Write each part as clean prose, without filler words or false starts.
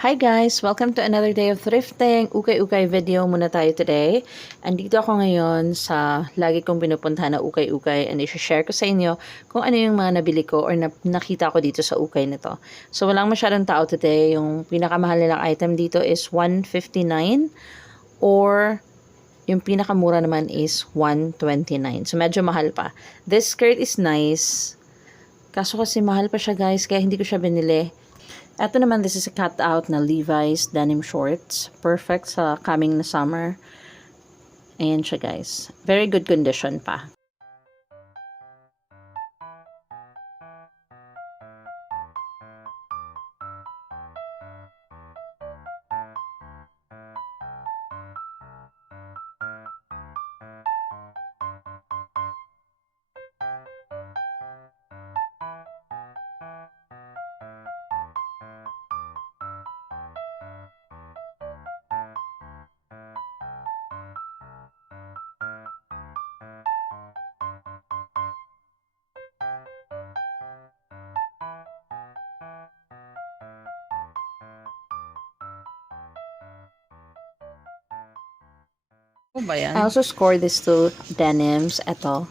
Hi guys! Welcome to another day of thrifting. Ukay-ukay video muna tayo today. Andito ako ngayon sa lagi kong pinupuntahan na ukay-ukay and i-share ko sa inyo kung ano yung mga nabili ko or nakita ko dito sa ukay na to. So walang masyadong tao today. Yung pinakamahal nilang item dito is $159 or yung pinakamura naman is $129. So medyo mahal pa. This skirt is nice. Kaso kasi mahal pa siya guys kaya hindi ko siya binili. Ito naman, this is a cut out na Levi's denim shorts. Perfect sa coming na summer. Ayan siya guys. Very good condition pa. I also scored these two denims. Ito.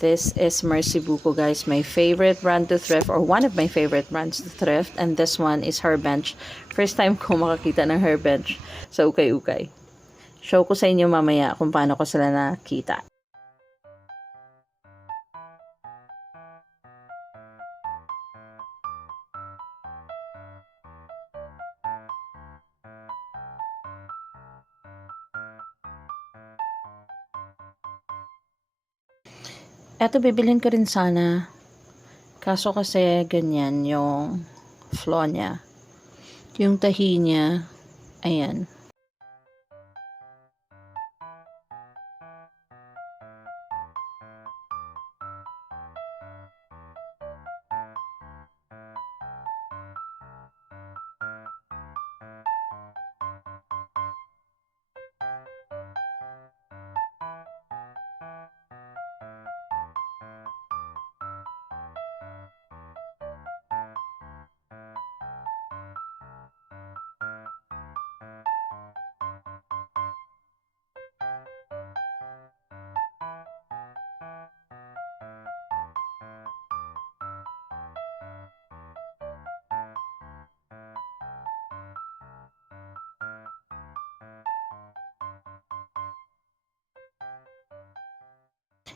This is Mercy Buko guys. My favorite brand to thrift or one of my favorite brands to thrift. And this one is Herbench. First time ko makakita ng Herbench sa ukay-ukay. Show ko sa inyo mamaya kung paano ko sila nakita. Eto, bibilhin ko rin sana. Kaso kasi ganyan yung flaw niya. Yung tahi niya, ayan.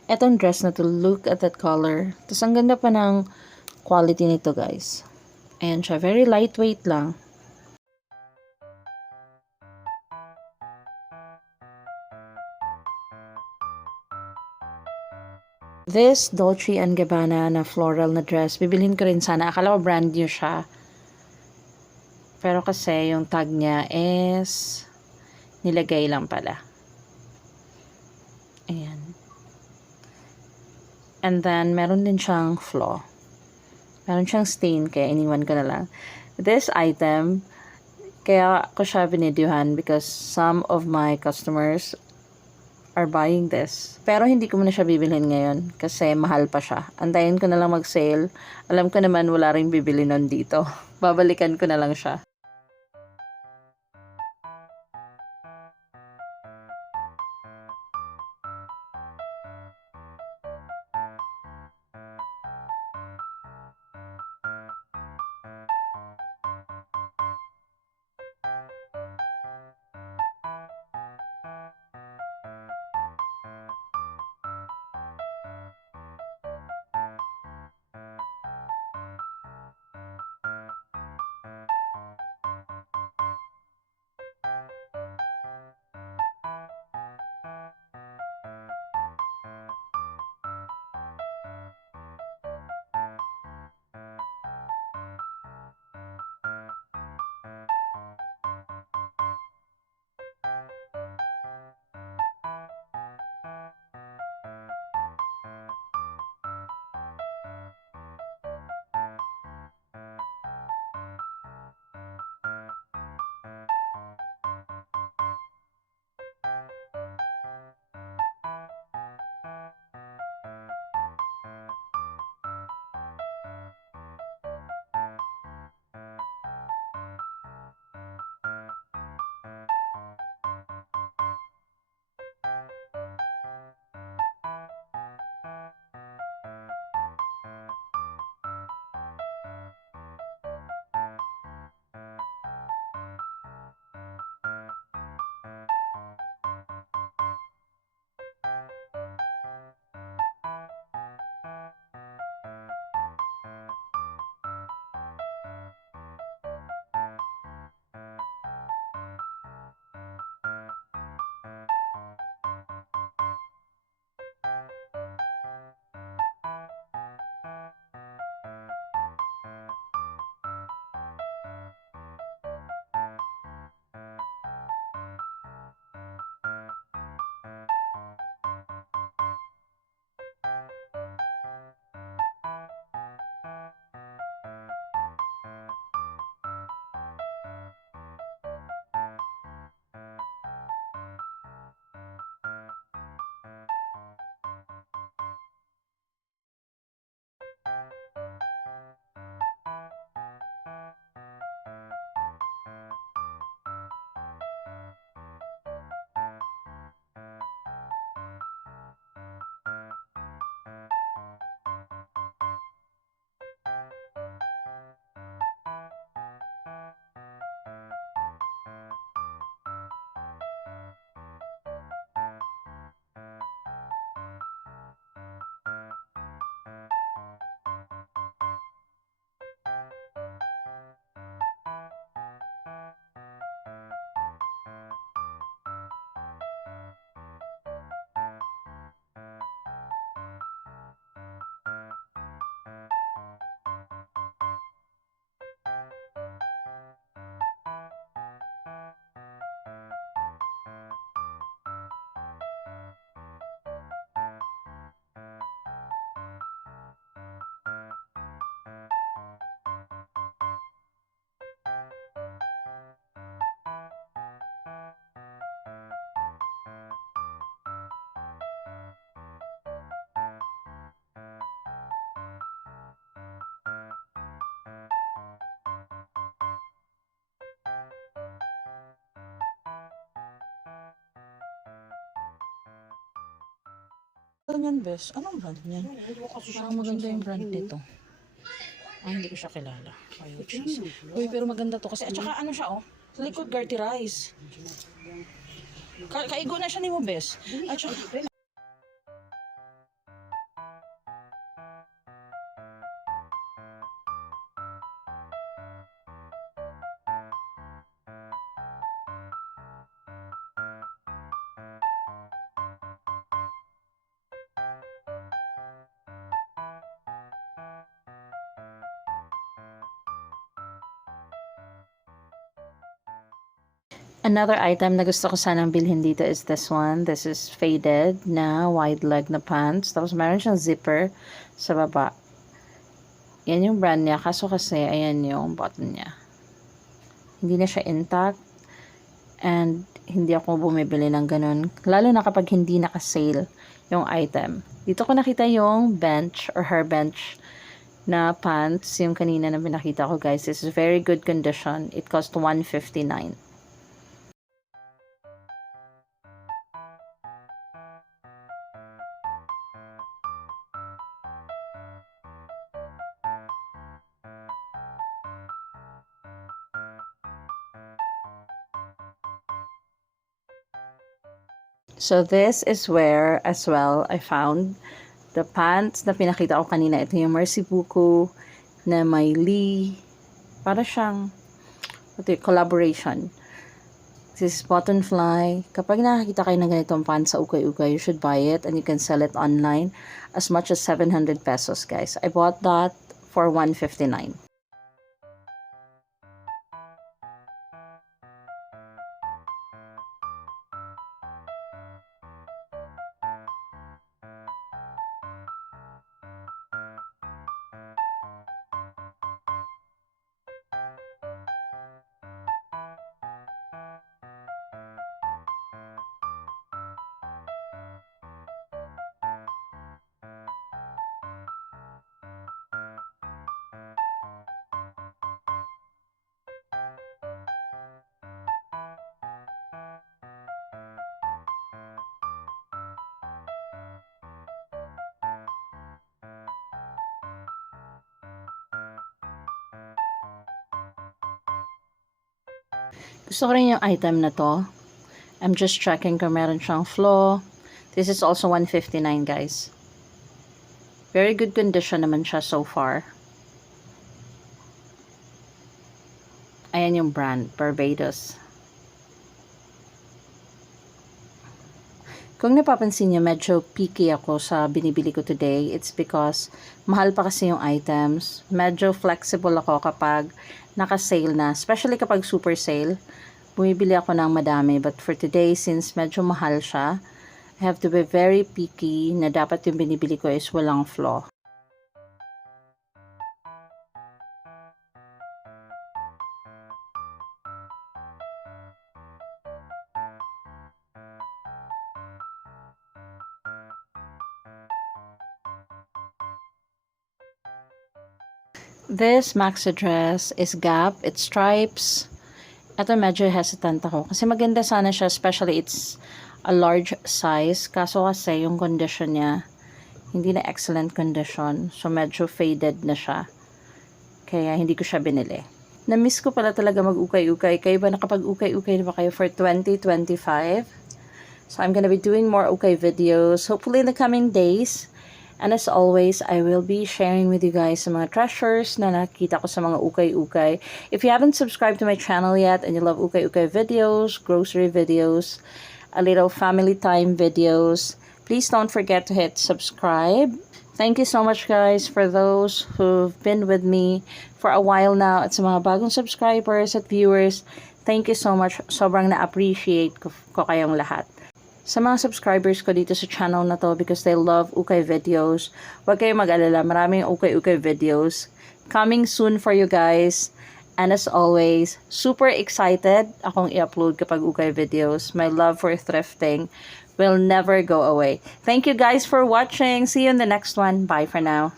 Etong dress na to, look at that color. Tapos ang ganda pa ng quality nito guys. Ayan siya, very lightweight lang. This Dolce & Gabbana na floral na dress, bibilhin ko rin sana. Akala ko brand new siya. Pero kasi yung tag niya is nilagay lang pala. Ayan. And then, meron din siyang flaw. Meron siyang stain, kaya iniwan ko na lang. This item, kaya ko siya binidyohan because some of my customers are buying this. Pero hindi ko muna siya bibilhin ngayon kasi mahal pa siya. Antayin ko na lang mag-sale. Alam ko naman wala rin bibili nun dito. Babalikan ko na lang siya. ganyan, bes. Anong brand niyan? Parang maganda yung brand nito. Ay, hindi ko siya kilala. Mayo cheese. Uy, pero maganda to. Kasi, at saka ano siya, oh. Sa likod, Gertie Rice. Kaigo na siya ni mo, bes. At saka, another item na gusto ko sanang bilhin dito is this one. This is faded na wide leg na pants. Tapos meron siyang zipper sa baba. Yan yung brand niya. Kaso kasi, ayan yung button niya. Hindi na siya intact. And hindi ako bumibili ng ganun. Lalo na kapag hindi naka-sale yung item. Dito ko nakita yung bench or her bench na pants. Yung kanina na pinakita ko, guys. This is very good condition. It cost $159. So this is where as well I found the pants na pinakita ko kanina. Ito yung Mercy Buku na may Lee. Para siyang collaboration. This is Button Fly. Kapag nakakita kayo ng ganitong pants sa ukay-ukay, you should buy it and you can sell it online as much as 700 pesos, guys. I bought that for $159. Gusto ko rin yung item na to. I'm just checking kung meron siyang flaw. This is also $159, guys. Very good condition naman siya so far. Ayan yung brand, Barbados. Kung napapansin niyo, medyo picky ako sa binibili ko today. It's because mahal pa kasi yung items. Medyo flexible ako kapag naka-sale na. Especially kapag super sale. Bumibili ako ng madami. But for today, since medyo mahal siya, I have to be very picky na dapat yung binibili ko is walang flaw. This maxi dress is Gap. It's stripes. Ito medyo hesitant ako. Kasi maganda sana siya. Especially it's a large size. Kaso kasi yung condition niya, hindi na excellent condition. So medyo faded na siya. Kaya hindi ko siya binili. Na-miss ko pala talaga mag-ukay-ukay. Kayo ba nakapag-ukay-ukay na ba kayo for 2025? So I'm gonna be doing more ukay videos. Hopefully in the coming days. And as always, I will be sharing with you guys some mga treasures na nakita ko sa mga ukay-ukay. If you haven't subscribed to my channel yet and you love ukay-ukay videos, grocery videos, a little family time videos, please don't forget to hit subscribe. Thank you so much, guys, for those who've been with me for a while now. At sa mga bagong subscribers at viewers, thank you so much. Sobrang na-appreciate ko kayong lahat. Sa mga subscribers ko dito sa channel na to because they love ukay videos, huwag kayong mag-alala, maraming ukay-ukay videos coming soon for you guys. And as always, super excited akong i-upload kapag ukay videos. My love for thrifting will never go away. Thank you guys for watching. See you in the next one. Bye for now.